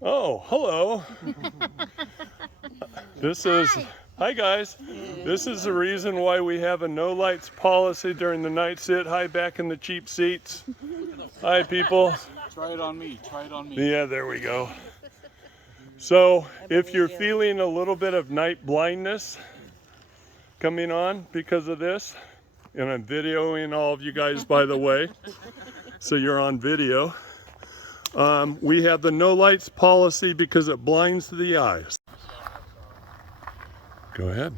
Oh, hello. Hi guys. This is the reason why we have a no lights policy during the night. Sit high back in the cheap seats. Hi people. Try it on me, try it on me. Yeah, there we go. So if you're feeling a little bit of night blindness coming on because of this, and I'm videoing all of you guys by the way, so you're on video. We have the no lights policy because it blinds the eyes. Go ahead.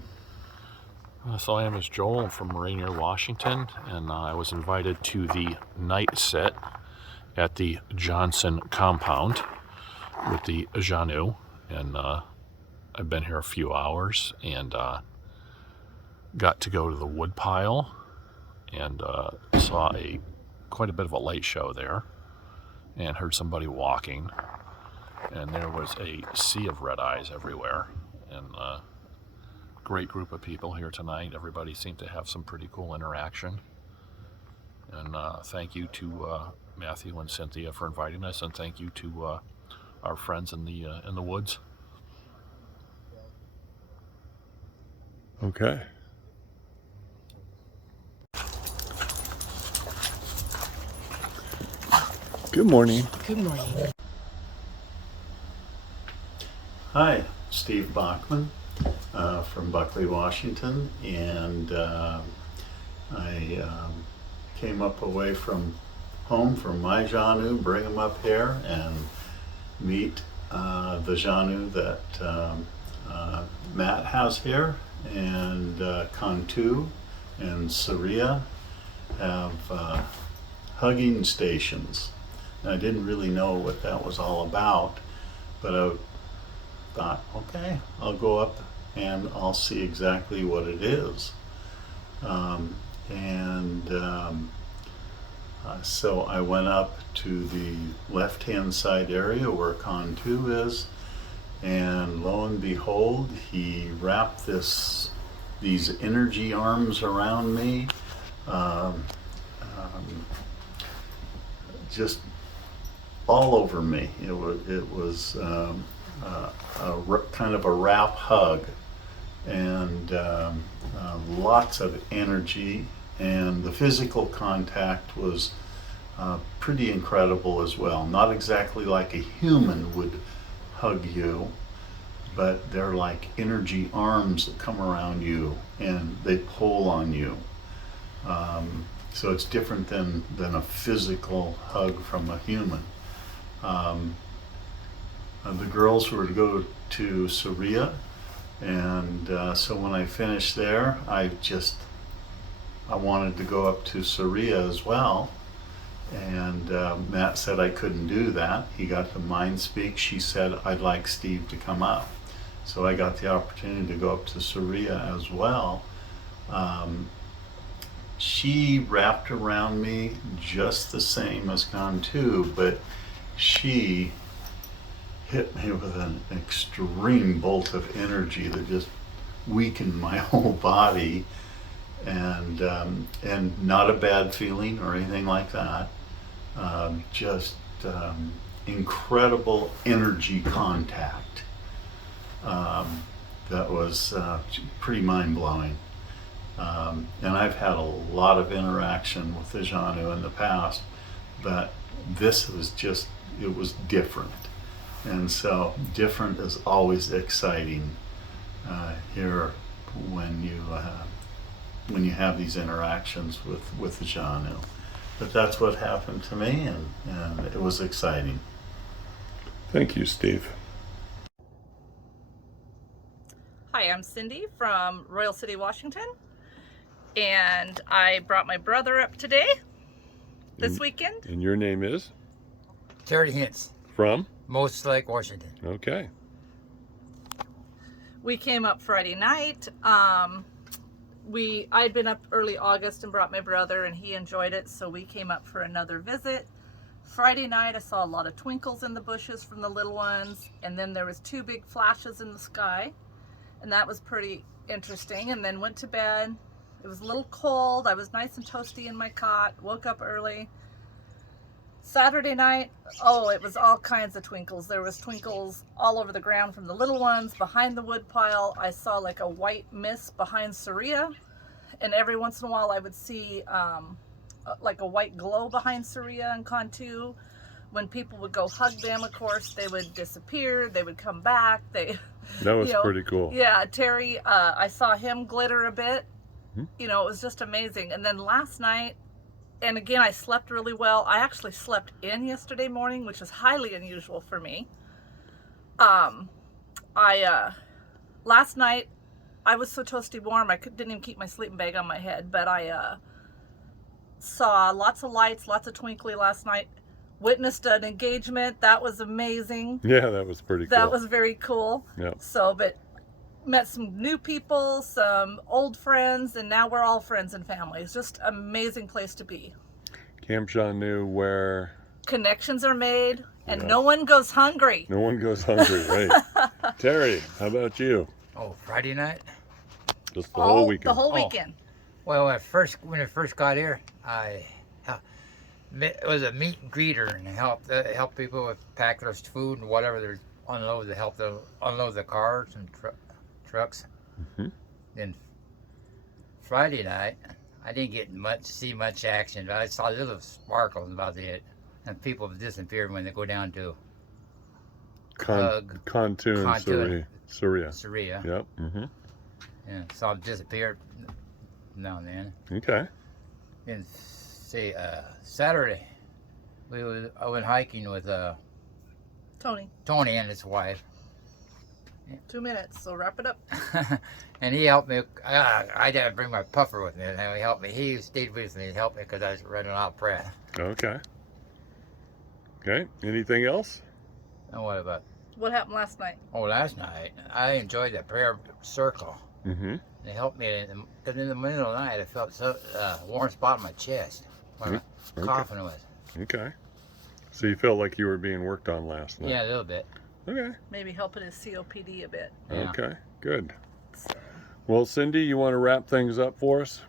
So I am as Joel from Rainier, Washington, and I was invited to the night set at the Johnson compound with the Xanue, and I've been here a few hours and got to go to the woodpile and saw quite a bit of a light show there and heard somebody walking, and there was a sea of red eyes everywhere, and great group of people here tonight. Everybody seemed to have some pretty cool interaction, and thank you to Matthew and Cynthia for inviting us, and thank you to our friends in the woods. Okay. Good morning. Good morning. Hi, Steve Bachman from Buckley, Washington, and I came up away from home from my Xanue, bring them up here and meet the Xanue that Matt has here, and Cantu and Saria have hugging stations. And I didn't really know what that was all about, but I thought, okay, I'll go up and I'll see exactly what it is. So I went up to the left-hand side area where Cantu is, and lo and behold, he wrapped these energy arms around me, just all over me. It was kind of a wrap hug, and lots of energy, and the physical contact was pretty incredible as well. Not exactly like a human would hug you, but they're like energy arms that come around you and they pull on you. So it's different than a physical hug from a human. The girls were to go to Saria, and so when I finished there, I wanted to go up to Saria as well, and Matt said I couldn't do that. He got the mind speak. She said I'd like Steve to come up, so I got the opportunity to go up to Saria as well. She wrapped around me just the same as Cantu, but she hit me with an extreme bolt of energy that just weakened my whole body, and not a bad feeling or anything like that. Just incredible energy contact. That was pretty mind-blowing. And I've had a lot of interaction with the Xanue in the past, but this was just, it was different. And so different is always exciting here when you have these interactions with the Xanue. But that's what happened to me, and it was exciting. Thank you, Steve. Hi, I'm Cindy from Royal City, Washington, and I brought my brother up today, this weekend. And your name is? Terry Hintz, From? Most Lake, Washington. Okay. We came up Friday night. I'd been up early August and brought my brother, and he enjoyed it, so we came up for another visit. Friday night I saw a lot of twinkles in the bushes from the little ones, and then there was 2 big flashes in the sky, and that was pretty interesting. And then went to bed. It was a little cold. I was nice and toasty in my cot. Woke up early. Saturday night, oh, it was all kinds of twinkles. There was twinkles all over the ground from the little ones, behind the wood pile. I saw like a white mist behind Saria, and every once in a while I would see like a white glow behind Saria and Cantu. When people would go hug them, of course, they would disappear. They would come back. That was pretty cool. Yeah, Terry, I saw him glitter a bit. You know, it was just amazing. And then last night, and again, I slept really well. I actually slept in yesterday morning, which is highly unusual for me. Last night, I was so toasty warm, I didn't even keep my sleeping bag on my head, but I saw lots of lights, lots of twinkly last night. Witnessed an engagement. That was amazing. Yeah, that was pretty cool. That was very cool. Yeah. So, but met some new people, some old friends, and now we're all friends and family. It's just an amazing place to be. Camp Xanue, where Connections are made, and Yeah. no one goes hungry. no one goes hungry, right? Terry, how about you? Oh, Friday night? Just the whole weekend. The whole Oh. weekend. Well, when I first got here, it was a meet and greeter and help people with pack their food and whatever they're unload to help them unload the cars and trucks. Mhm. Then Friday night, I didn't get see much action, but I saw little sparkles about it, and people have disappeared when they go down to Cantu and Cantu. Saria. Saria. Yep. Mm-hmm. Yeah, saw them disappear now and then. Okay. Then Saturday, I went hiking with Tony, Tony and his wife, 2 minutes, so wrap it up. and he helped me. I didn't bring my puffer with me, and he helped me. He stayed with me and helped me because I was running out of breath. Okay. Okay. Anything else? And what about? What happened last night? Oh, last night I enjoyed the prayer circle. Mm-hmm. It helped me because in the middle of the night I felt so warm spot in my chest where my Okay. coughing was. Okay. So you felt like you were being worked on last night? Yeah, a little bit. Okay. Maybe helping his COPD a bit. Yeah. Okay. Good. Well, Cindy, you want to wrap things up for us?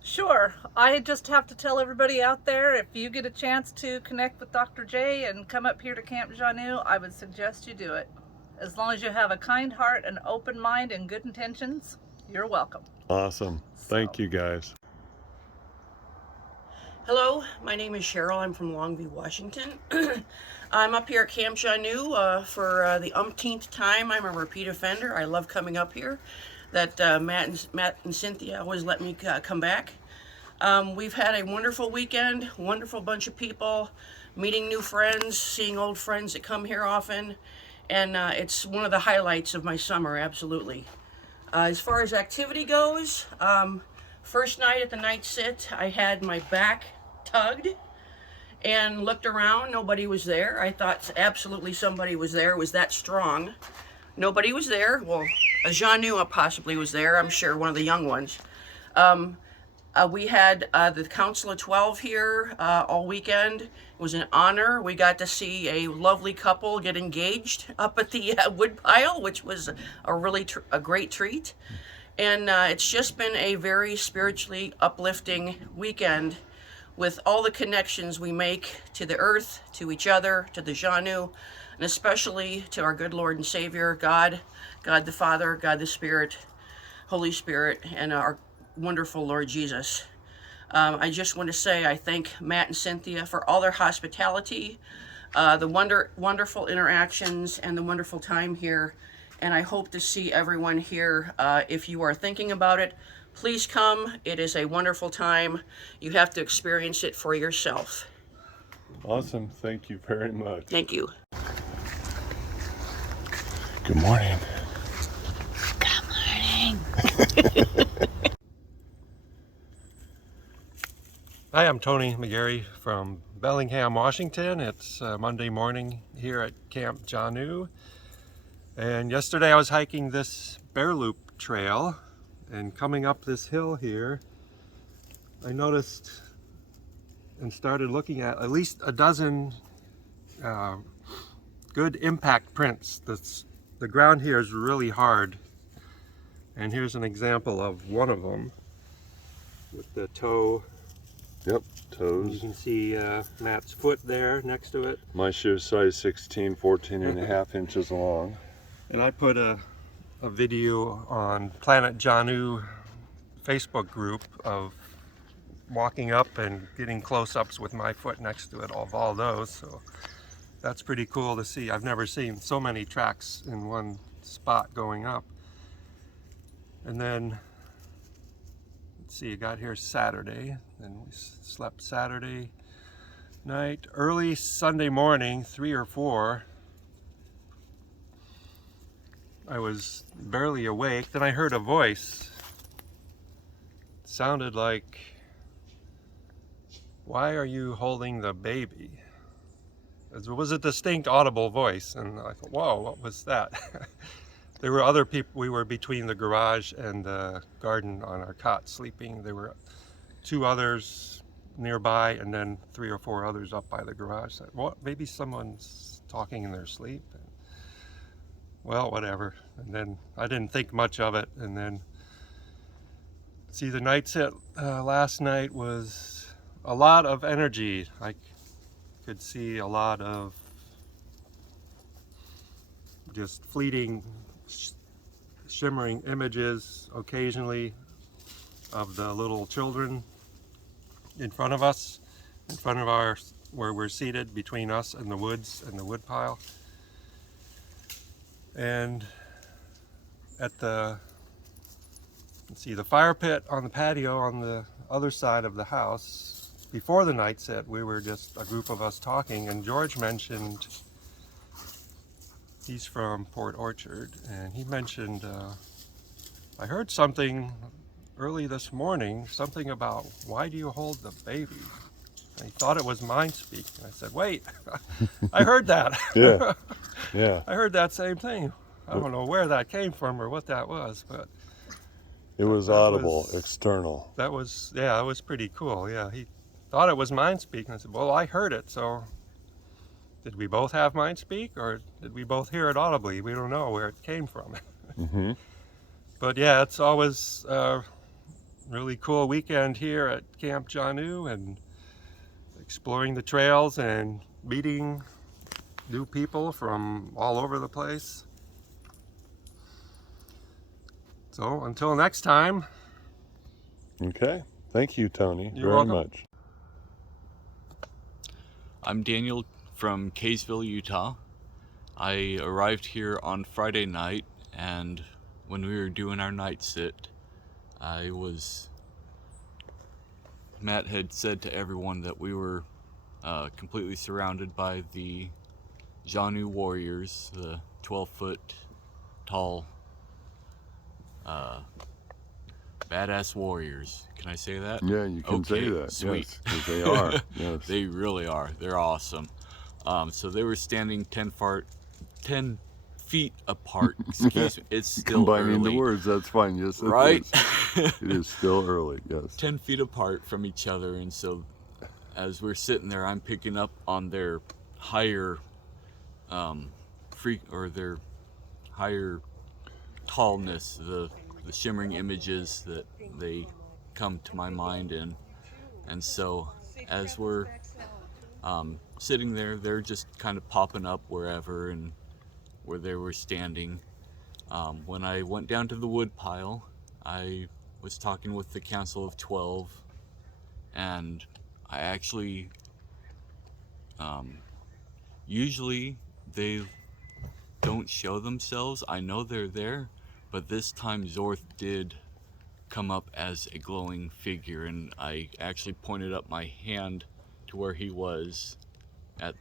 Sure. I just have to tell everybody out there, if you get a chance to connect with Dr. J and come up here to Camp Xanue, I would suggest you do it. As long as you have a kind heart, an open mind, and good intentions, you're welcome. Awesome. Thank you, guys. Hello, my name is Cheryl. I'm from Longview, Washington. I'm up here at Camp Xanue for the umpteenth time. I'm a repeat offender. I love coming up here. That Matt and Cynthia always let me come back. We've had a wonderful weekend, wonderful bunch of people, meeting new friends, seeing old friends that come here often, and it's one of the highlights of my summer, absolutely. As far as activity goes, first night at the night sit, I had my back tugged and looked around. Nobody was there. I thought absolutely somebody was there. It was that strong. Nobody was there. Well, a Xanue possibly was there, I'm sure, one of the young ones. We had the Council of 12 here all weekend. It was an honor. We got to see a lovely couple get engaged up at the woodpile, which was a great treat. And it's just been a very spiritually uplifting weekend with all the connections we make to the earth, to each other, to the Xanue, and especially to our good Lord and Savior, God the Father, God the Spirit, Holy Spirit, and our wonderful Lord Jesus. I just want to say I thank Matt and Cynthia for all their hospitality, the wonderful interactions, and the wonderful time here. And I hope to see everyone here. If you are thinking about it, please come. It is a wonderful time. You have to experience it for yourself. Awesome. Thank you very much. Thank you. Good morning. Hi, I'm Tony McGarry from Bellingham, Washington. It's Monday morning here at Camp Xanue. And yesterday I was hiking this Bear Loop trail, and coming up this hill here, I noticed and started looking at least a dozen good impact prints. The ground here is really hard. And here's an example of one of them with the toe Yep, You toes. can see Matt's foot there next to it. My shoe's size 16, 14 and a half inches long. And I put a video on Planet Xanue Facebook group of walking up and getting close-ups with my foot next to it, of all those. So that's pretty cool to see. I've never seen so many tracks in one spot going up. And then, let's see, I got here Saturday, and we slept Saturday night. Early Sunday morning, 3 or 4, I was barely awake. Then I heard a voice. It sounded like, "Why are you holding the baby?" It was a distinct audible voice, and I thought, whoa, what was that? There were other people. We were between the garage and the garden on our cot sleeping. There were 2 others nearby, and then 3 or 4 others up by the garage. What? Maybe someone's talking in their sleep. Well, whatever. And then I didn't think much of it. And then, see, the night sit last night was a lot of energy. I could see a lot of just fleeting, shimmering images occasionally of the little children in front of us, in front of where we're seated, between us and the woods and the wood pile. And at the, let's see, the fire pit on the patio on the other side of the house, before the night set, we were just a group of us talking, and George mentioned, he's from Port Orchard, and he mentioned, I heard something early this morning, something about, why do you hold the baby? And he thought it was mind speak. And I said, wait, I heard that. Yeah, yeah. I heard that same thing. I don't know where that came from or what that was, but It was that audible, was- external. that was, yeah, that was pretty cool. Yeah, he thought it was mind speak. And I said, well, I heard it, so did we both have mind speak, or did we both hear it audibly? We don't know where it came from. Mm-hmm. But yeah, it's always a really cool weekend here at Camp Xanue, and exploring the trails and meeting new people from all over the place. So until next time. Okay. Thank you, Tony, You're very welcome. much. I'm Daniel from Kaysville, Utah. I arrived here on Friday night, and when we were doing our night sit, Matt had said to everyone that we were completely surrounded by the Xanue warriors, the 12-foot tall badass warriors. Can I say that? Yeah, you can say Okay, that. sweet. Yes, 'cause they are. Yes. They really are. They're awesome. So they were standing 10 feet apart. Excuse me. It's still Combining early. the words, that's fine. Yes, it Right? is. It is still early, yes. 10 feet apart from each other, and so as we're sitting there, I'm picking up on their higher their higher tallness, the shimmering images that they come to my mind in. And so as we're sitting there, they're just kind of popping up wherever and where they were standing. When I went down to the wood pile, I was talking with the Council of 12, and I actually usually they don't show themselves. I know they're there, but this time Zorth did come up as a glowing figure, and I actually pointed up my hand to where he was at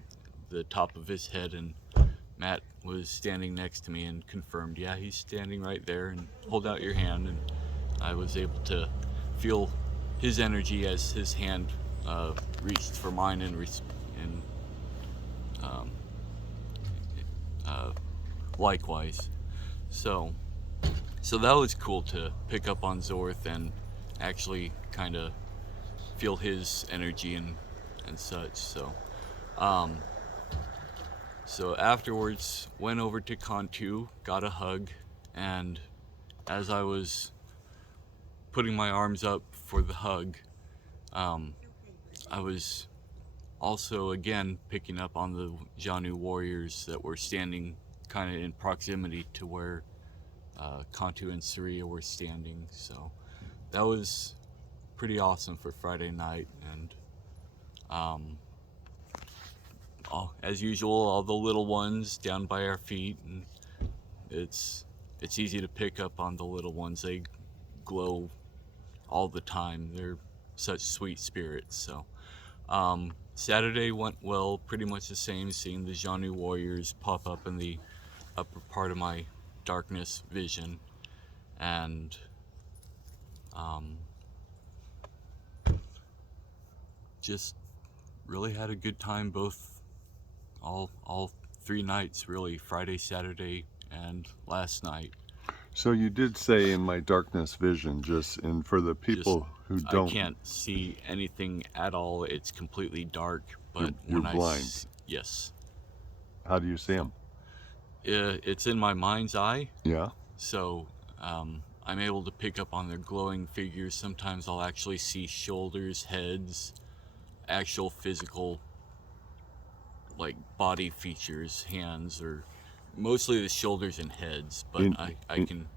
the top of his head, and Matt was standing next to me and confirmed, yeah, he's standing right there, and hold out your hand. And I was able to feel his energy as his hand reached for mine and likewise. So that was cool to pick up on Zorth and actually kind of feel his energy and such. So afterwards, went over to Xanue, got a hug, and as I was putting my arms up for the hug, I was also again picking up on the Xanue warriors that were standing kind of in proximity to where Xanue and Surya were standing. So that was pretty awesome for Friday night. And as usual, all the little ones down by our feet, and it's easy to pick up on the little ones. They glow all the time. They're such sweet spirits. So Saturday went well, pretty much the same, seeing the Xanue warriors pop up in the upper part of my darkness vision, and just really had a good time all 3 nights, really, Friday, Saturday, and last night. So you did say in my darkness vision, and for the people who don't, I can't see anything at all. It's completely dark. But you're when blind. Yes. How do you see them? It's in my mind's eye. Yeah. So I'm able to pick up on their glowing figures. Sometimes I'll actually see shoulders, heads, actual physical, like body features, hands, or mostly the shoulders and heads. But I can.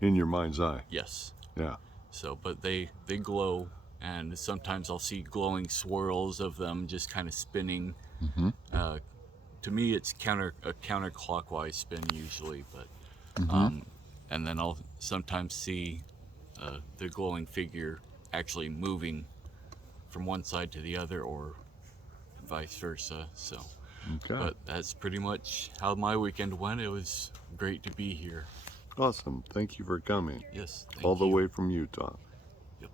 In your mind's eye. Yes. Yeah. So, but they glow, and sometimes I'll see glowing swirls of them just kind of spinning. Mm-hmm. To me, it's a counterclockwise spin usually, but and then I'll sometimes see the glowing figure actually moving from one side to the other, or vice versa. So, Okay. but that's pretty much how my weekend went. It was great to be here. Awesome. Thank you for coming. Yes. Thank All the you. way from Utah. Yep.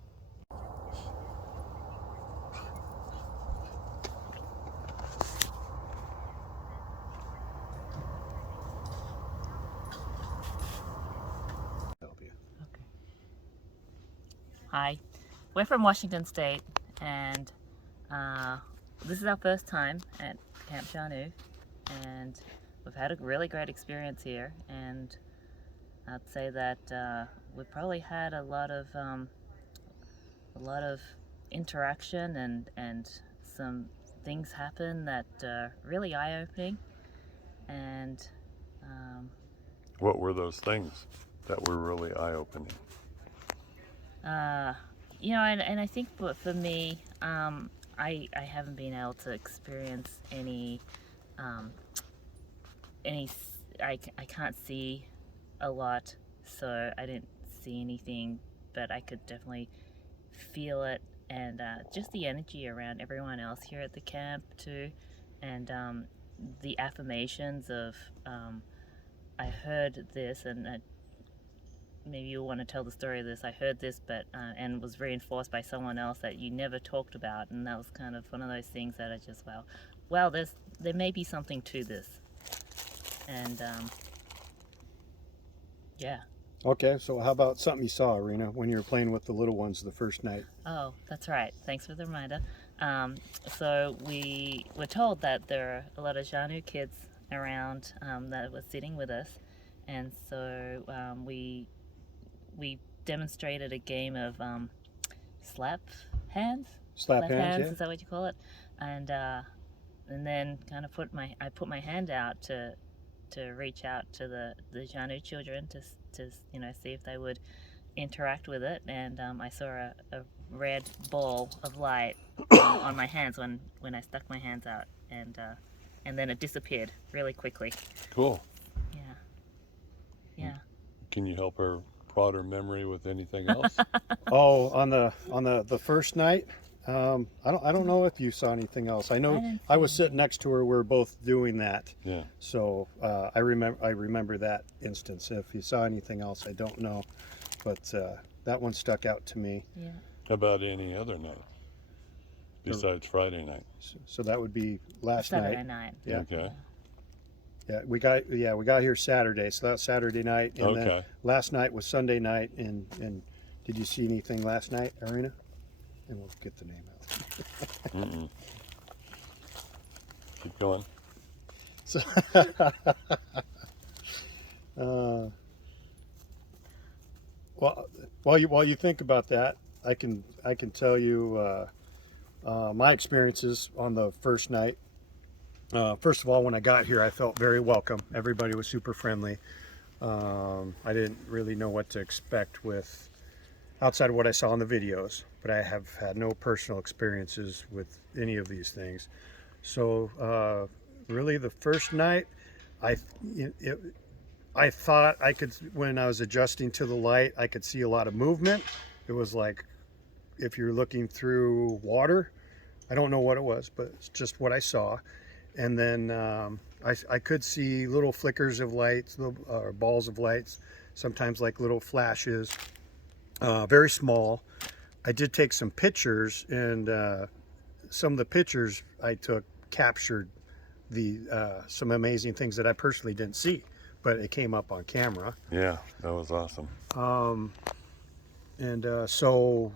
Hi, we're from Washington State, and this is our first time at Camp Xanue, and we've had a really great experience here. And I'd say that we've probably had a lot of interaction, and some things happen that are really eye-opening. And What were those things that were really eye-opening? and I think for me, I haven't been able to experience any I can't see a lot, so I didn't see anything, but I could definitely feel it, and just the energy around everyone else here at the camp too, and the affirmations of I heard this, and maybe you'll want to tell the story of this. I heard this, but and was reinforced by someone else that you never talked about, and that was kind of one of those things that I just well, there may be something to this, and yeah. Okay, so how about something you saw, Irina, when you were playing with the little ones the first night? Oh, that's right. Thanks for the reminder. So we were told that there are a lot of Xanue kids around that were sitting with us, and so we demonstrated a game of slap hands. Slap hands, yeah. Is that what you call it? And then kind of I put my hand out to reach out to the Xanue children to see if they would interact with it, and I saw a red ball of light on my hands when I stuck my hands out, and then it disappeared really quickly. Cool. Yeah. Can you help her prod her memory with anything else? Oh, on the first night, I don't know if you saw anything else. I know I was sitting next to her. We were both doing that. Yeah. So I remember that instance. If you saw anything else, I don't know, but that one stuck out to me. Yeah. How about any other night besides Friday night? So that would be last Saturday night. night. Yeah. Okay. Yeah, we got here Saturday, so that's Saturday night, and then Okay. last night was Sunday night. And did you see anything last night, Irina? And we'll get the name out. Mm-mm. Keep going. So, while you think about that, I can tell you my experiences on the first night. First of all, when I got here, I felt very welcome. Everybody was super friendly. I didn't really know what to expect with outside of what I saw in the videos, but I have had no personal experiences with any of these things. So really, the first night, I thought I could, when I was adjusting to the light, I could see a lot of movement. It was like if you're looking through water. I don't know what it was, but it's just what I saw. And then I could see little flickers of lights, little balls of lights, sometimes like little flashes, very small. I did take some pictures, and some of the pictures I took captured some amazing things that I personally didn't see, but it came up on camera. Yeah, that was awesome. After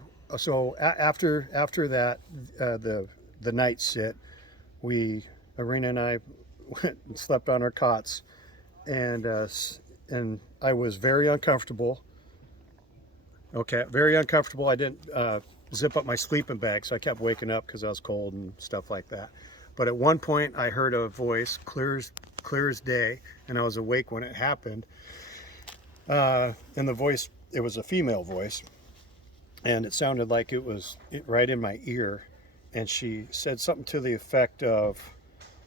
that, the night sit, Irina and I went and slept on our cots, and I was very uncomfortable. Okay, very uncomfortable. I didn't zip up my sleeping bag, so I kept waking up because I was cold and stuff like that. But at one point, I heard a voice, clear as day, and I was awake when it happened. And the voice, it was a female voice, and it sounded like it was right in my ear. And she said something to the effect of,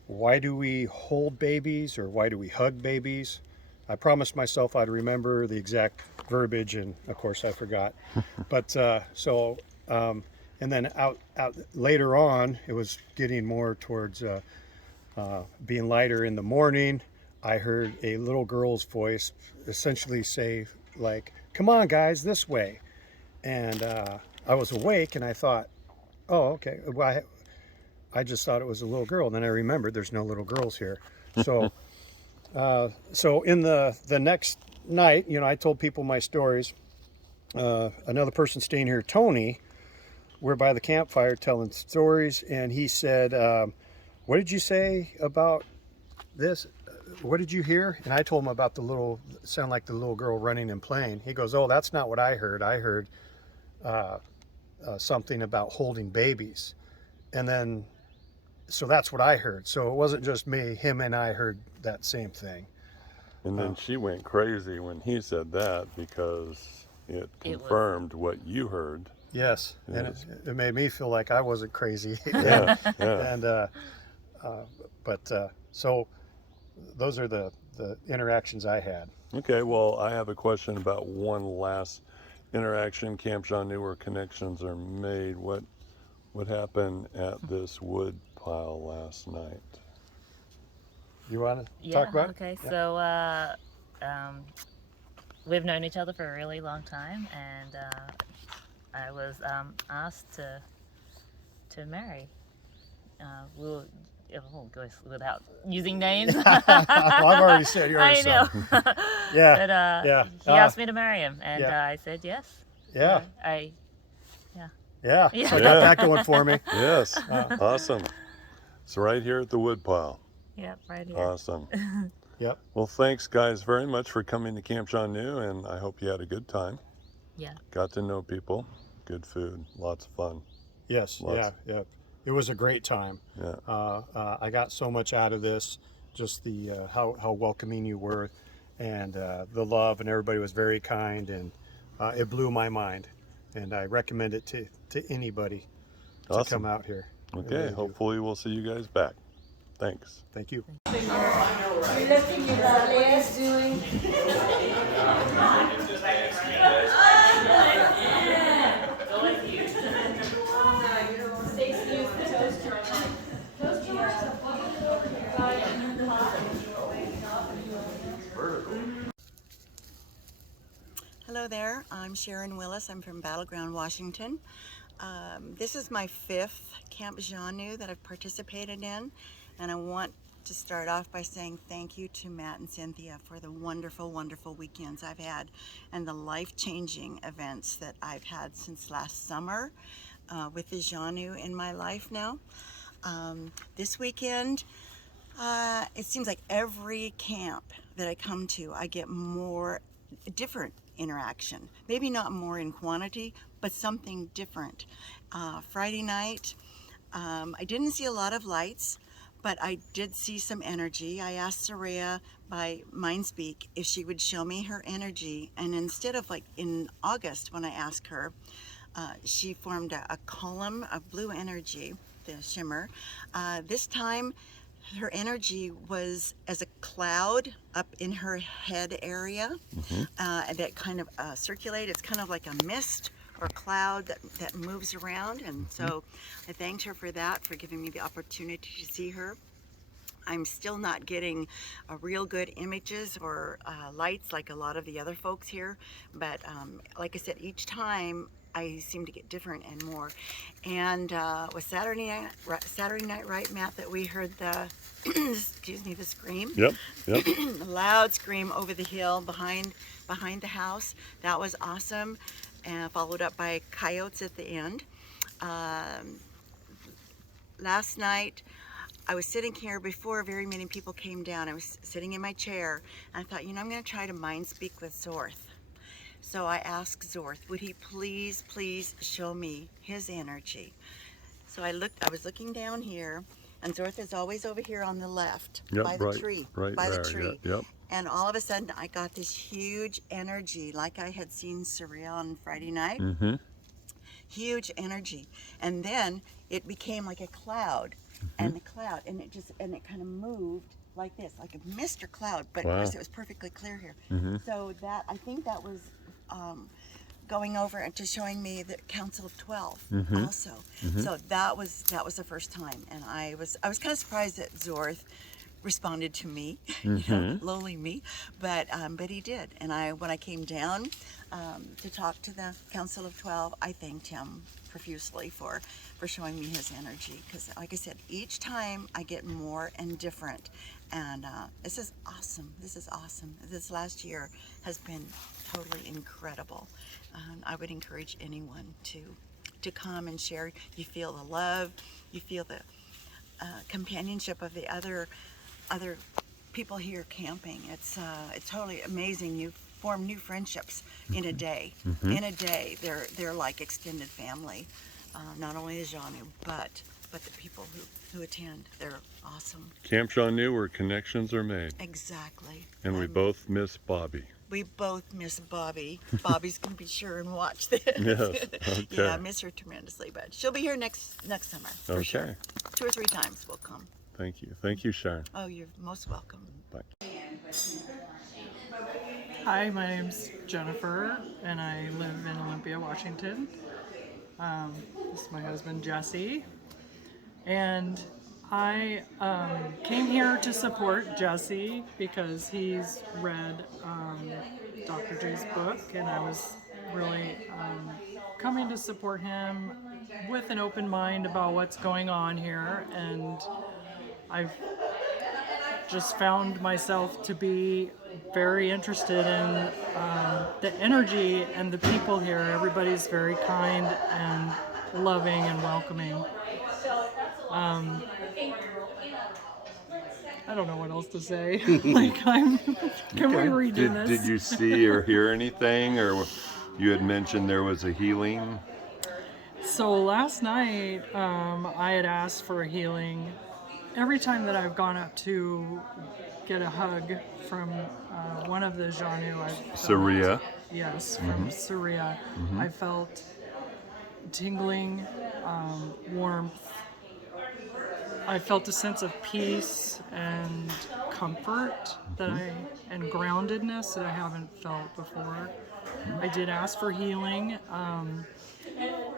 "Why do we hold babies, or why do we hug babies?" I promised myself I'd remember the exact verbiage, and of course I forgot. But and then out later on, it was getting more towards being lighter in the morning. I heard a little girl's voice essentially say, like, "Come on, guys, this way." And I was awake, and I thought, "Oh, okay." Well, I just thought it was a little girl. And then I remembered there's no little girls here. So, so in the next night, I told people my stories. Another person staying here, Tony, we're by the campfire telling stories, and he said, "What did you say about this? What did you hear?" And I told him about sound like the little girl running and playing. He goes, "Oh, that's not what I heard. I heard something about holding babies." And then, so that's what I heard. So it wasn't just me. Him and I heard that same thing. And then she went crazy when he said that, because it confirmed what you heard. Yes, and it made me feel like I wasn't crazy. Yeah, yeah. And so those are the interactions I had. Okay, well, I have a question about one last interaction, Camp Xanue, where connections are made. What happened at this wood pile last night? You want to talk about it? Okay, so we've known each other for a really long time, and I was asked to marry. We'll go without using names. Well, I've already said yours. I know. Yeah. But he asked me to marry him, and I said yes. Yeah. Yeah. So I got that going for me. Yes. Awesome. It's right here at the woodpile. Yep, right here. Awesome. Yep. Well, thanks, guys, very much for coming to Camp Xanue, and I hope you had a good time. Yeah. Got to know people. Good food. Lots of fun. Yes. Yeah. It was a great time. Yeah. I got so much out of this. Just the how welcoming you were, and the love, and everybody was very kind, and it blew my mind. And I recommend it to anybody to come out here. Okay, Really hopefully we'll see you guys back. Thanks. Thank you. Hello there, I'm Sharon Willis. I'm from Battleground, Washington. This is my 5th Camp Xanue that I've participated in, and I want to start off by saying thank you to Matt and Cynthia for the wonderful, wonderful weekends I've had and the life-changing events that I've had since last summer with the Xanue in my life now. This weekend, it seems like every camp that I come to, I get more different interaction. Maybe not more in quantity, but something different. Friday night, I didn't see a lot of lights, but I did see some energy. I asked Saria by Mindspeak if she would show me her energy, and instead of like in August when I asked her, she formed a column of blue energy, the shimmer. This time her energy was as a cloud up in her head area that kind of circulated. It's kind of like a mist or cloud that moves around, and so I thanked her for that, for giving me the opportunity to see her. I'm still not getting real good images or lights like a lot of the other folks here, but like I said, each time I seem to get different and more. And was Saturday night, right, Matt, that we heard the excuse me, the scream? Yep. A loud scream over the hill behind the house. That was awesome, and followed up by coyotes at the end. Last night I was sitting here before very many people came down. I was sitting in my chair, and I thought, I'm going to try to mind speak with Zorth. So I asked Zorth, would he please show me his energy? So I was looking down here, and Zorth is always over here on the left, by the tree, by the tree. And all of a sudden I got this huge energy, like I had seen Saria on Friday night. Huge energy. And then it became like a cloud, and it kind of moved like this, like a mist or cloud, but of course it was perfectly clear here. So I think that was going over and just showing me the Council of 12 also. So that was the first time, and I was kind of surprised that Zorth responded to me, lowly me, but he did. And when I came down to talk to the Council of 12, I thanked him profusely for showing me his energy, because like I said, each time I get more and different, and this is awesome. This last year has been totally incredible. I would encourage anyone to come and share. You feel the love, you feel the companionship of the other people here camping. It's totally amazing. You form new friendships in a day. In a day, they're like extended family. Not only the Xanue, but the people who attend. They're awesome. Camp Xanue, where connections are made. Exactly. And we both miss Bobby. We both miss Bobby. Bobby's gonna be sure and watch this. Yes. Okay. Yeah, I miss her tremendously, but she'll be here next summer for sure. 2 or 3 times we'll come. Thank you. Thank you, Sharon. Oh, you're most welcome. Bye. Hi, my name's Jennifer, and I live in Olympia, Washington. This is my husband, Jesse. And I came here to support Jesse because he's read Dr. J's book, and I was really coming to support him with an open mind about what's going on here. And I've just found myself to be very interested in the energy and the people here. Everybody's very kind and loving and welcoming. I don't know what else to say. Can we redo this? Did you see or hear anything, or you had mentioned there was a healing? So last night, I had asked for a healing. Every time that I've gone up to get a hug from one of the Xanue, I've felt, Saria? Yes, from Saria. I felt tingling, warmth. I felt a sense of peace and comfort and groundedness that I haven't felt before. I did ask for healing,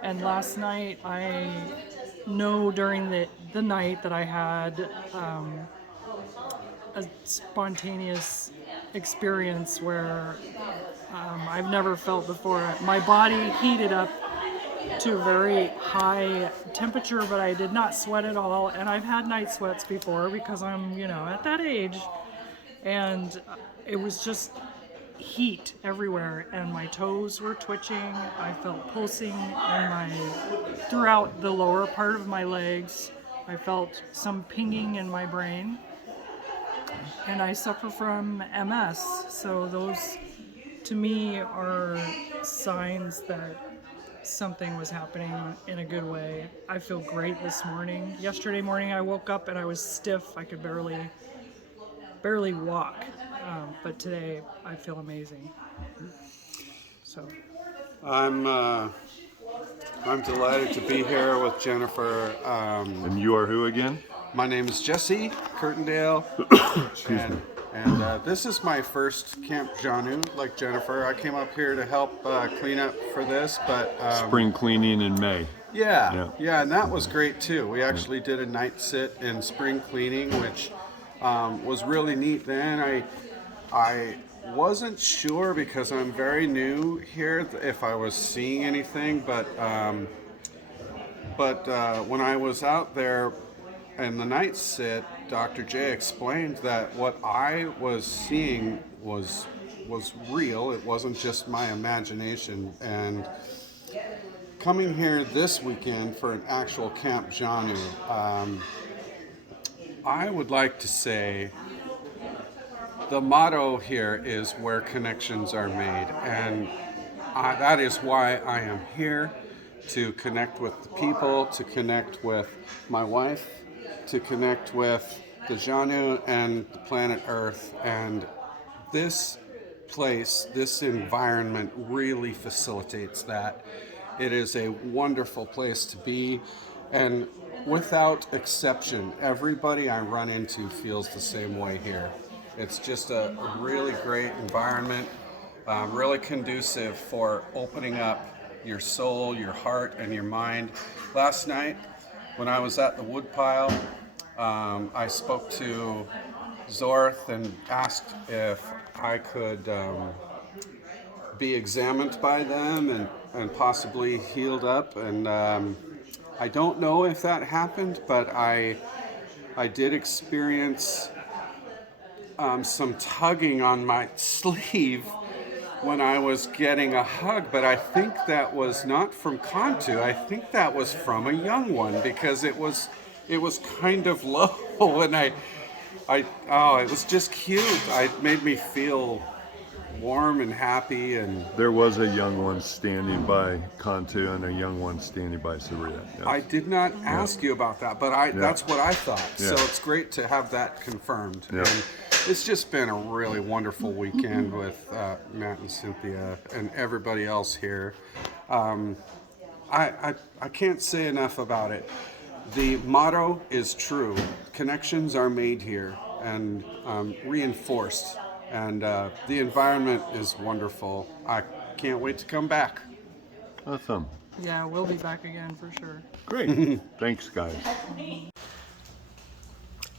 and last night I know during the night that I had a spontaneous experience where I've never felt before. My body heated up to a very high temperature, but I did not sweat at all. And I've had night sweats before because I'm, at that age. And it was just heat everywhere, and my toes were twitching. I felt pulsing throughout the lower part of my legs. I felt some pinging in my brain. And I suffer from MS, so those to me are signs that something was happening in a good way. I feel great this morning. Yesterday morning I woke up and I was stiff. I could barely walk. But today I feel amazing. So I'm delighted to be here with Jennifer. And you are who again? My name is Jesse Curtindale. Excuse me. And this is my first Camp Xanue, like Jennifer. I came up here to help clean up for this, but Spring cleaning in May. yeah, and that was great too. We actually did a night sit in spring cleaning, which was really neat. Then I wasn't sure because I'm very new here if I was seeing anything, but when I was out there in the night sit, Dr. J explained that what I was seeing was real. It wasn't just my imagination. And coming here this weekend for an actual Camp Xanue, I would like to say the motto here is where connections are made, and that is why I am here, to connect with the people, to connect with my wife, to connect with the Xanue and the planet Earth. And this place, this environment really facilitates that. It is a wonderful place to be, and without exception, everybody I run into feels the same way here. It's just a really great environment, really conducive for opening up your soul, your heart, and your mind. Last night, when I was at the woodpile, I spoke to Zorth and asked if I could be examined by them and possibly healed up. And I don't know if that happened, but I did experience some tugging on my sleeve when I was getting a hug, but I think that was not from Cantu. I think that was from a young one, because it was kind of low when it was just cute. It made me feel warm and happy. And There was a young one standing by Cantu and a young one standing by Saria. Yes. I did not ask you about that, but that's what I thought. So it's great to have that confirmed. Yeah. And it's just been a really wonderful weekend with Matt and Cynthia and everybody else here. I can't say enough about it. The motto is true. Connections are made here and reinforced. And the environment is wonderful. I can't wait to come back. Awesome. yeah, we'll be back again for sure. Great. Thanks, guys.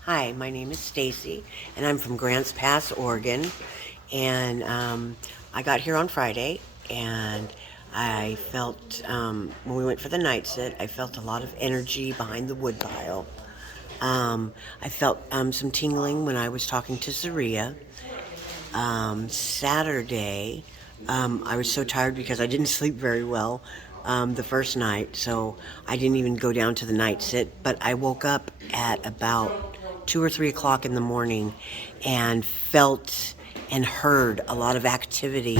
Hi, my name is Stacy, and I'm from Grants Pass, Oregon. And I got here on Friday, and I felt, when we went for the night sit, I felt a lot of energy behind the woodpile. I felt some tingling when I was talking to Saria. Saturday, I was so tired because I didn't sleep very well the first night, so I didn't even go down to the night sit, but I woke up at about 2 or 3 o'clock in the morning and felt and heard a lot of activity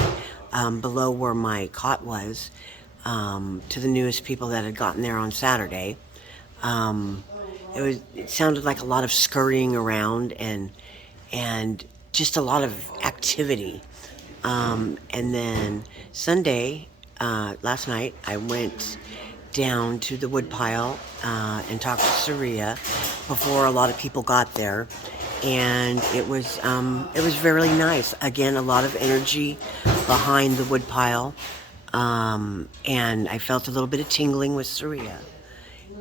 below where my cot was, to the newest people that had gotten there on Saturday. It sounded like a lot of scurrying around and just a lot of activity. And then Sunday, last night, I went down to the woodpile and talked to Saria before a lot of people got there, and it was very nice. Again, a lot of energy behind the woodpile, and I felt a little bit of tingling with Saria,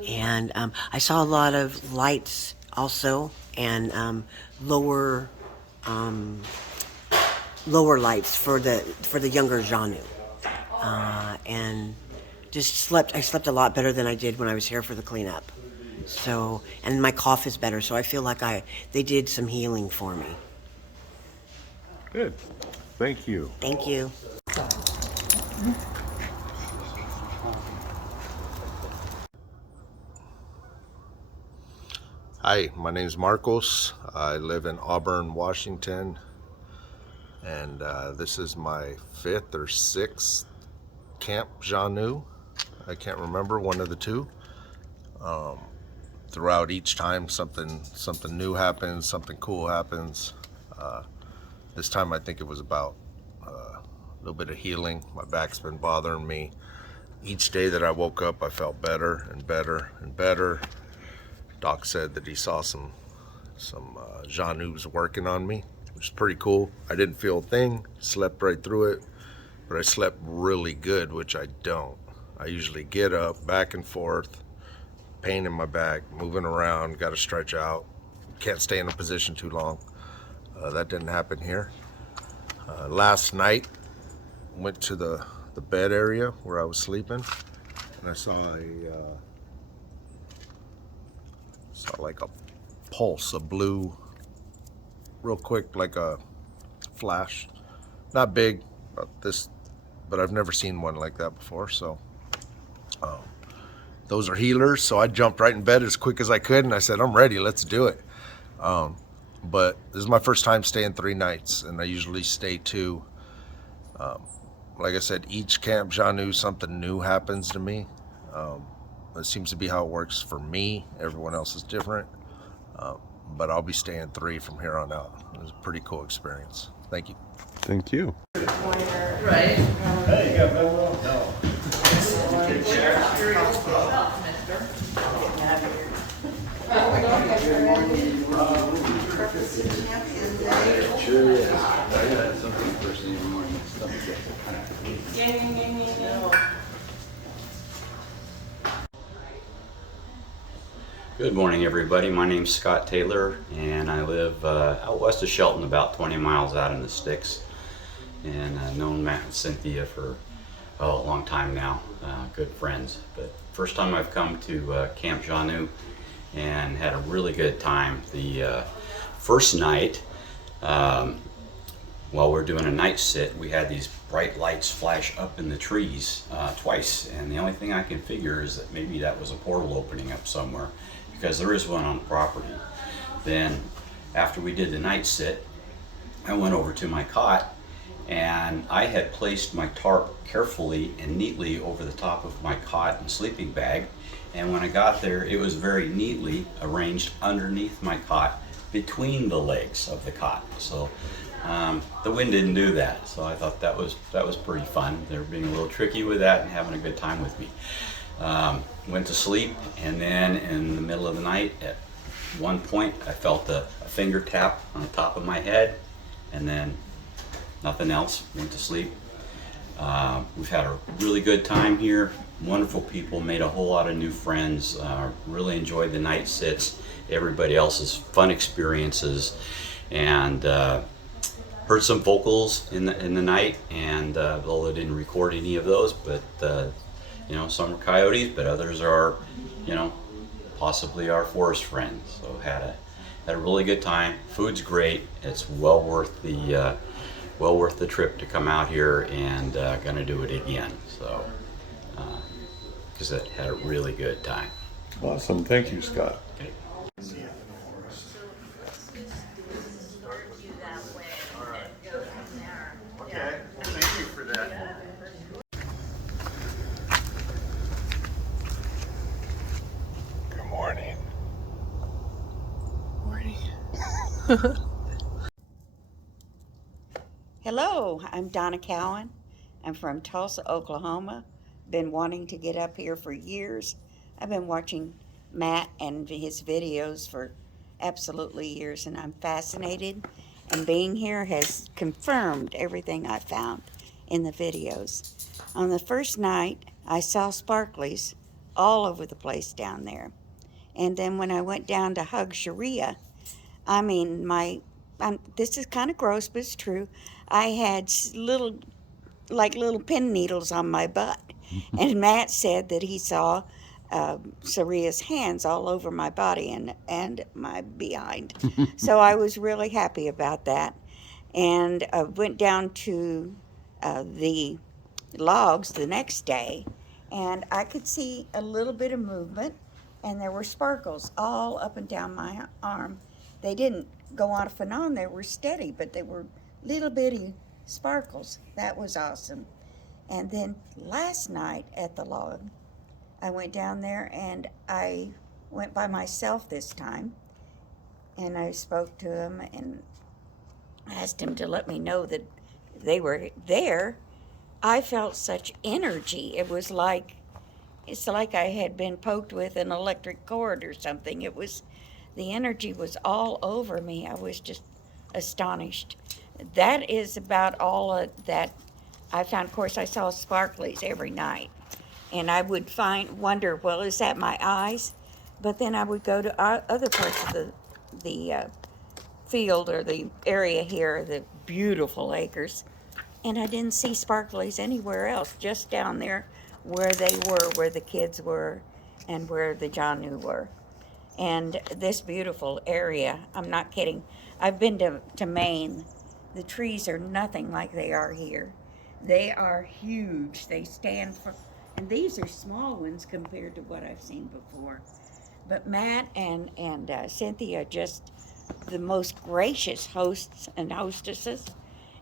and I saw a lot of lights also, and lower lights for the younger Xanue, and I slept a lot better than I did when I was here for the cleanup. So, and my cough is better, so I feel like they did some healing for me. Good. Thank you. Thank you. Hi, my name is Marcos. I live in Auburn, Washington, and this is my 5th or 6th Camp Xanue. I can't remember, one of the two. Throughout each time, something new happens, something cool happens. This time I think it was about a little bit of healing. My back's been bothering me. Each day that I woke up, I felt better and better and better. Doc said that he saw some Xanues working on me, which is pretty cool. I didn't feel a thing, slept right through it, but I slept really good, which I don't. I usually get up, back and forth, pain in my back, moving around, got to stretch out, can't stay in a position too long. That didn't happen here. Last night, went to the bed area where I was sleeping, and I saw like a pulse, a blue, real quick, like a flash. Not big, but I've never seen one like that before. So those are healers. So I jumped right in bed as quick as I could, and I said, I'm ready, let's do it. But this is my first time staying 3 nights, and I usually stay 2. Like I said, each Camp Xanue, something new happens to me. It seems to be how it works for me. Everyone else is different. But I'll be staying 3 from here on out. It was a pretty cool experience. Thank you. Thank you. Right. Hey, you got Bill? No. Sure is. I had something first thing in the morning. Good morning, everybody. My name's Scott Taylor, and I live out west of Shelton, about 20 miles out in the sticks. And I've known Matt and Cynthia for a long time now, good friends. But first time I've come to Camp Xanue and had a really good time. The first night, while we're doing a night sit, we had these bright lights flash up in the trees twice, and the only thing I can figure is that maybe that was a portal opening up somewhere, because there is one on the property. Then after we did the night sit, I went over to my cot, and I had placed my tarp carefully and neatly over the top of my cot and sleeping bag, and when I got there, it was very neatly arranged underneath my cot between the legs of the cot. So the wind didn't do that, so I thought that was pretty fun. They were being a little tricky with that and having a good time with me. Went to sleep, and then in the middle of the night, at one point, I felt a finger tap on the top of my head, and then nothing else. Went to sleep. We've had a really good time here. Wonderful people, made a whole lot of new friends. Really enjoyed the night sits, everybody else's fun experiences, and heard some vocals in the night. And although I didn't record any of those, but you know, some are coyotes, but others are, you know, possibly our forest friends. So had a really good time. Food's great. It's well worth the trip to come out here, and gonna do it again. So because I had a really good time. Awesome. Thank you, Scott. Okay. Okay, thank you for that. Good morning. Morning. Hello, I'm Donna Cowan. I'm from Tulsa, Oklahoma. Been wanting to get up here for years. I've been watching Matt and his videos for absolutely years, and I'm fascinated. And being here has confirmed everything I found in the videos. On the first night, I saw sparklies all over the place down there. And then when I went down to hug Sharia, I mean, this is kind of gross, but it's true. I had little pin needles on my butt. And Matt said that he saw Saria's hands all over my body and my behind. So I was really happy about that. And went down to the logs the next day, and I could see a little bit of movement, and there were sparkles all up and down my arm. They didn't go off and on, they were steady, but they were little bitty sparkles. That was awesome. And then last night at the log, I went down there and I went by myself this time, and I spoke to him and asked him to let me know that they were there. I felt such energy. It's like I had been poked with an electric cord or something. The energy was all over me. I was just astonished. That is about all that I found. Of course, I saw sparklies every night, and I would wonder, well, is that my eyes? But then I would go to other parts of the field or the area here, the beautiful acres, and I didn't see sparklies anywhere else, just down there where they were, where the kids were, and where the Xanue were. And this beautiful area, I'm not kidding. I've been to Maine. The trees are nothing like they are here. They are huge. They stand for, and these are small ones compared to what I've seen before. But Matt and Cynthia, just the most gracious hosts and hostesses,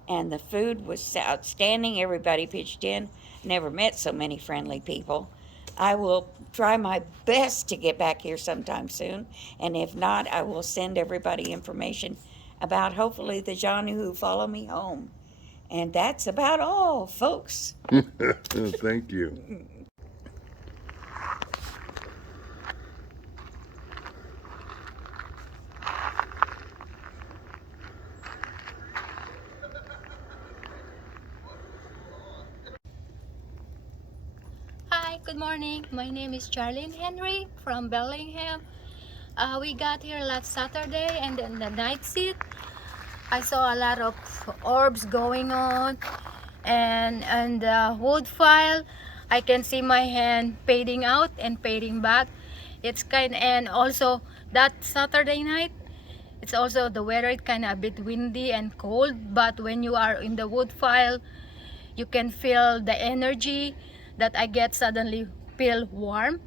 and the food was outstanding. Everybody pitched in. Never met so many friendly people. I will try my best to get back here sometime soon, and if not, I will send everybody information about hopefully the Xanue who follow me home. And that's about all, folks. Thank you. Hi, good morning. My name is Charlene Henry from Bellingham. We got here last Saturday, and then the night sit, I saw a lot of orbs going on, and the wood file, I can see my hand fading out and fading back. And also that Saturday night, it's also the weather is kind of a bit windy and cold, but when you are in the wood file, you can feel the energy that I get suddenly feel warm.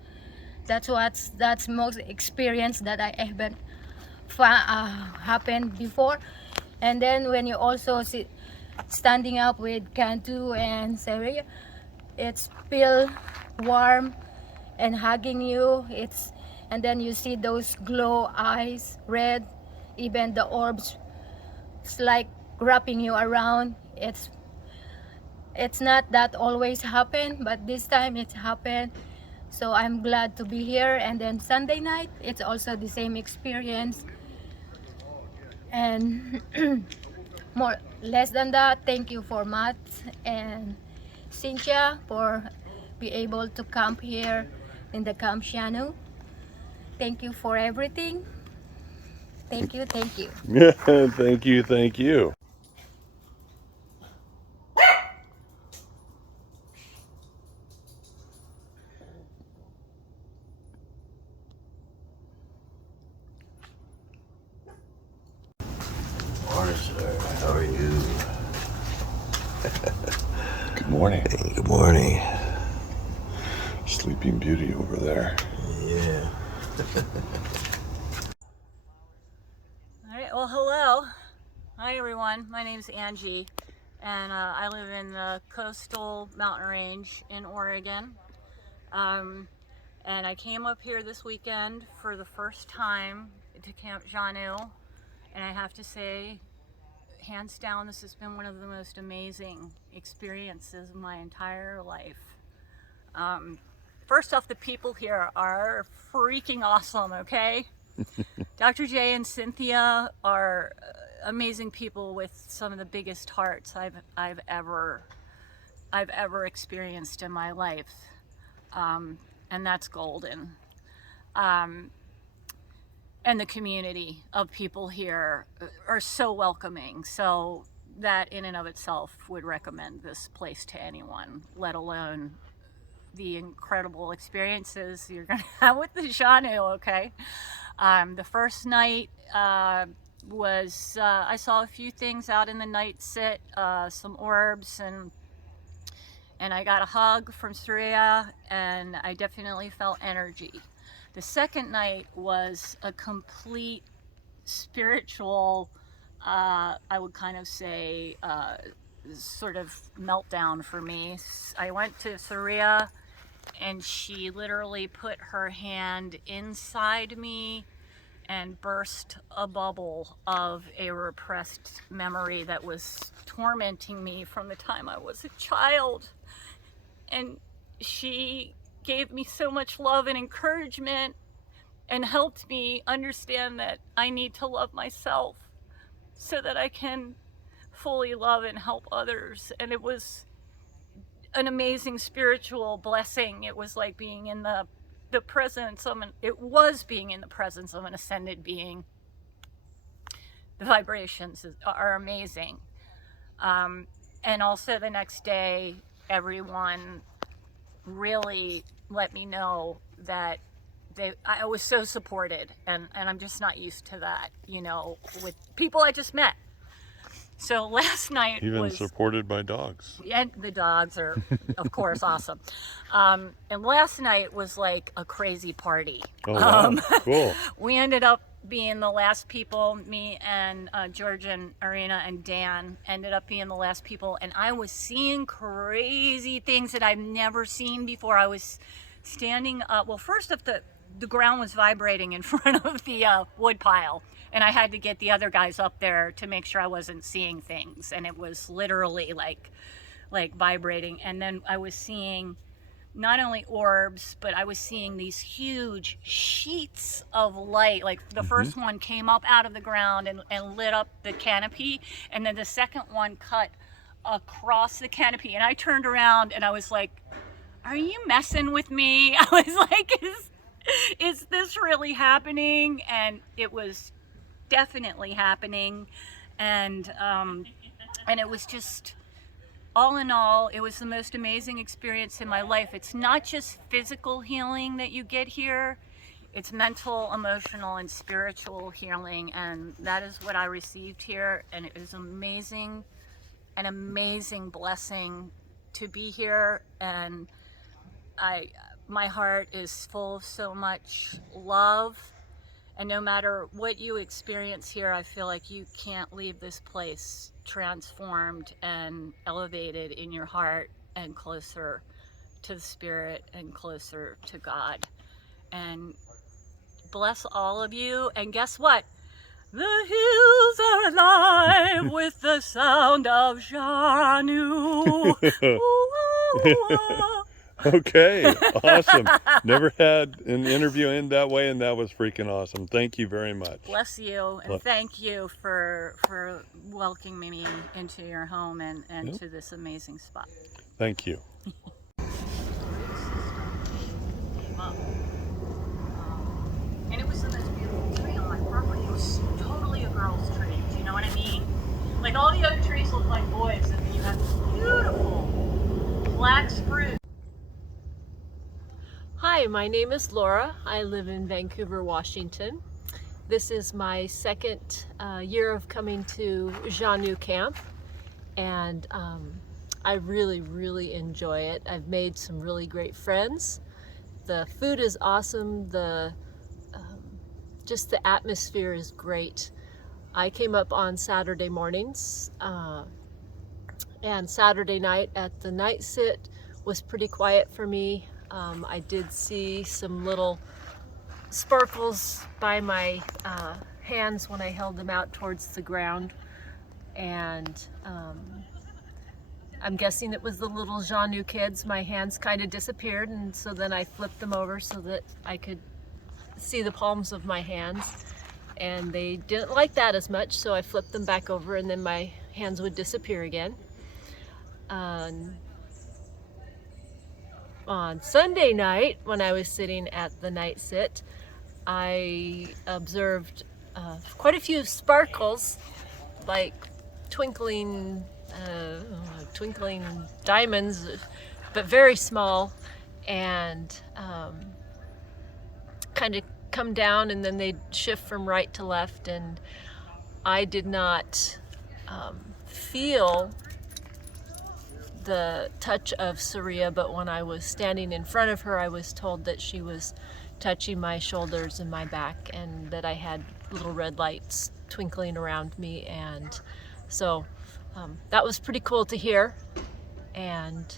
That's most experience that I ever happened before. And then when you also see standing up with Cantu and Seria, it's feel warm and hugging you. And then you see those glow eyes, red, even the orbs. It's like wrapping you around. It's not that always happen, but this time it's happened. So I'm glad to be here. And then Sunday night, it's also the same experience. And less than that, thank you for Matt and Cynthia for be able to camp here in the Camp Xanue. Thank you for everything. Thank you, thank you. Thank you, thank you. Morning, sir. How are you? Good morning. Hey, good morning. Sleeping Beauty over there. Yeah. All right, well, hello. Hi, everyone. My name's Angie, and I live in the coastal mountain range in Oregon. And I came up here this weekend for the first time to Camp Xanue, and I have to say, hands down, this has been one of the most amazing experiences of my entire life. First off, the people here are freaking awesome, okay? Dr. J and Cynthia are amazing people with some of the biggest hearts I've ever experienced in my life, and that's golden. And the community of people here are so welcoming. So that in and of itself would recommend this place to anyone, let alone the incredible experiences you're gonna have with the Xanue, okay? The first night was, I saw a few things out in the night sit, some orbs, and I got a hug from Surya, and I definitely felt energy. The second night was a complete spiritual, I would kind of say, sort of meltdown for me. I went to Surya and she literally put her hand inside me and burst a bubble of a repressed memory that was tormenting me from the time I was a child. And she gave me so much love and encouragement and helped me understand that I need to love myself so that I can fully love and help others. And it was an amazing spiritual blessing. It was like being in the presence of being in the presence of an ascended being. The vibrations are amazing. And also the next day, everyone really let me know that I was so supported, and I'm just not used to that, you know, with people I just met. So last night Even supported by dogs. And the dogs are, of course, awesome. And last night was like a crazy party. Oh, wow. Cool. We ended up being the last people, me and George and Arena and Dan ended up being the last people. And I was seeing crazy things that I've never seen before. I was standing up, well, first up the ground was vibrating in front of the wood pile. And I had to get the other guys up there to make sure I wasn't seeing things. And it was literally like vibrating. And then I was seeing not only orbs, but I was seeing these huge sheets of light. Like the first one came up out of the ground and lit up the canopy. And then the second one cut across the canopy. And I turned around and I was like, are you messing with me? I was like, is this really happening? And it was definitely happening. And it was just, all in all, it was the most amazing experience in my life. It's not just physical healing that you get here, it's mental, emotional, and spiritual healing, and that is what I received here. And it was amazing, an amazing blessing to be here. And my heart is full of so much love. And no matter what you experience here, I feel like you can't leave this place transformed and elevated in your heart and closer to the Spirit and closer to God. And bless all of you. And guess what? The hills are alive with the sound of Xanue. Okay, awesome. Never had an interview end that way, and that was freaking awesome. Thank you very much. Bless you, and thank you for welcoming me into your home and to this amazing spot. Thank you. And it was the most beautiful tree on my property. It was totally a girl's tree. Do you know what I mean? Like all the other trees look like boys, and then you have this beautiful black spruce. Hi, my name is Laura. I live in Vancouver, Washington. This is my second year of coming to Xanue camp, and I really enjoy it. I've made some really great friends. The food is awesome. Just the atmosphere is great. I came up on Saturday mornings, and Saturday night at the night sit was pretty quiet for me. I did see some little sparkles by my hands when I held them out towards the ground, and I'm guessing it was the little Xanue kids. My hands kind of disappeared, and so then I flipped them over so that I could see the palms of my hands, and they didn't like that as much, so I flipped them back over and then my hands would disappear again. On Sunday night, when I was sitting at the night sit, I observed quite a few sparkles, like twinkling diamonds, but very small, and kind of come down and then they'd shift from right to left, and I did not feel the touch of Saria, but when I was standing in front of her, I was told that she was touching my shoulders and my back, and that I had little red lights twinkling around me, and so that was pretty cool to hear. And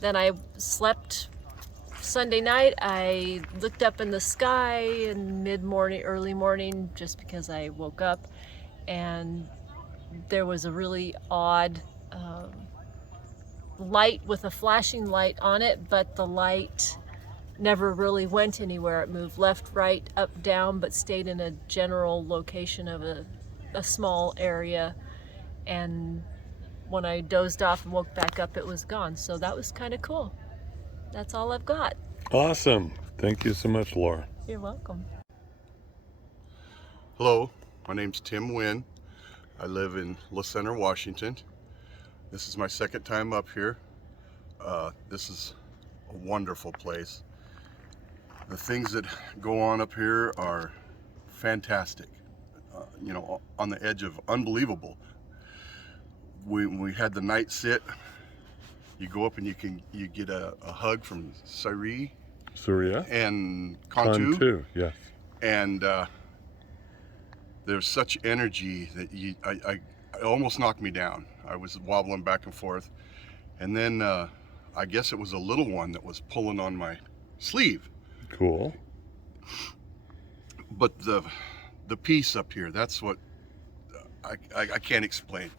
Then I slept Sunday night. I looked up in the sky in mid-morning, early morning, just because I woke up, and there was a really odd light with a flashing light on it, but the light never really went anywhere. It moved left, right, up, down, but stayed in a general location of a small area. And when I dozed off and woke back up, it was gone. So that was kind of cool. That's all I've got. Awesome. Thank you so much, Laura. You're welcome. Hello, my name's Tim Wynn. I live in La Center, Washington. This is my second time up here. This is a wonderful place. The things that go on up here are fantastic. You know, on the edge of unbelievable. We had the night sit. You go up and you get a hug from Syria and Xanue. Yes. And there's such energy that it almost knocked me down. I was wobbling back and forth, and then I guess it was a little one that was pulling on my sleeve. Cool. But the peace up here, that's what I can't explain.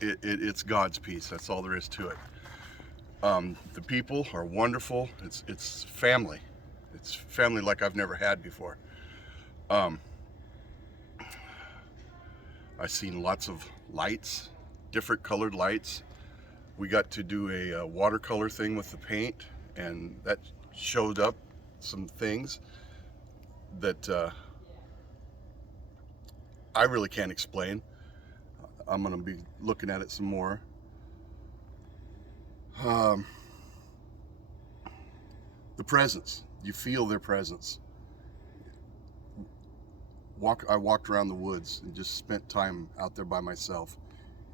It's God's peace. That's all there is to it. The people are wonderful. It's family. It's family like I've never had before. I've seen lots of lights, different colored lights. We got to do a watercolor thing with the paint, and that showed up some things that I really can't explain. I'm going to be looking at it some more. The presence, you feel their presence. I walked around the woods and just spent time out there by myself,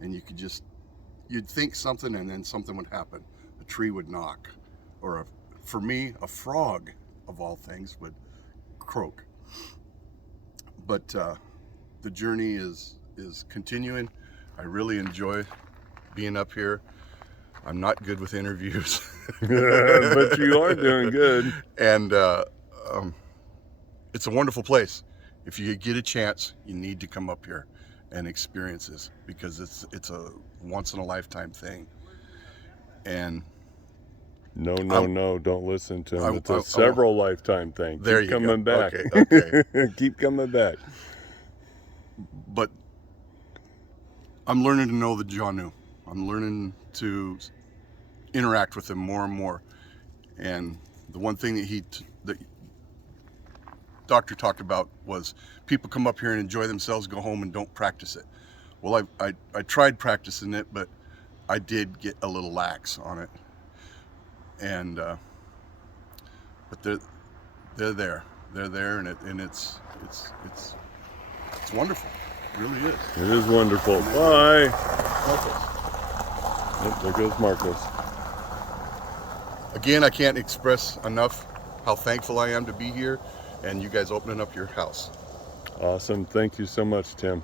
and you'd think something, and then something would happen. A tree would knock, or for me, a frog of all things would croak. But the journey is continuing. I really enjoy being up here. I'm not good with interviews. But you are doing good. And it's a wonderful place. If you get a chance, you need to come up here and experience this, because it's a once in a lifetime thing. And no, don't listen to him. It's a several lifetime thing. There Keep you coming go. back. Okay. Keep coming back. But I'm learning to know the Xanue. I'm learning to interact with him more and more. And the one thing that the doctor talked about was people come up here and enjoy themselves, go home and don't practice it. Well, I tried practicing it, but I did get a little lax on it. And but they're there, and it's wonderful. It really is. It is wonderful. Bye. Oh, there goes Marcos. Again, I can't express enough how thankful I am to be here and you guys opening up your house. Awesome. Thank you so much, Tim.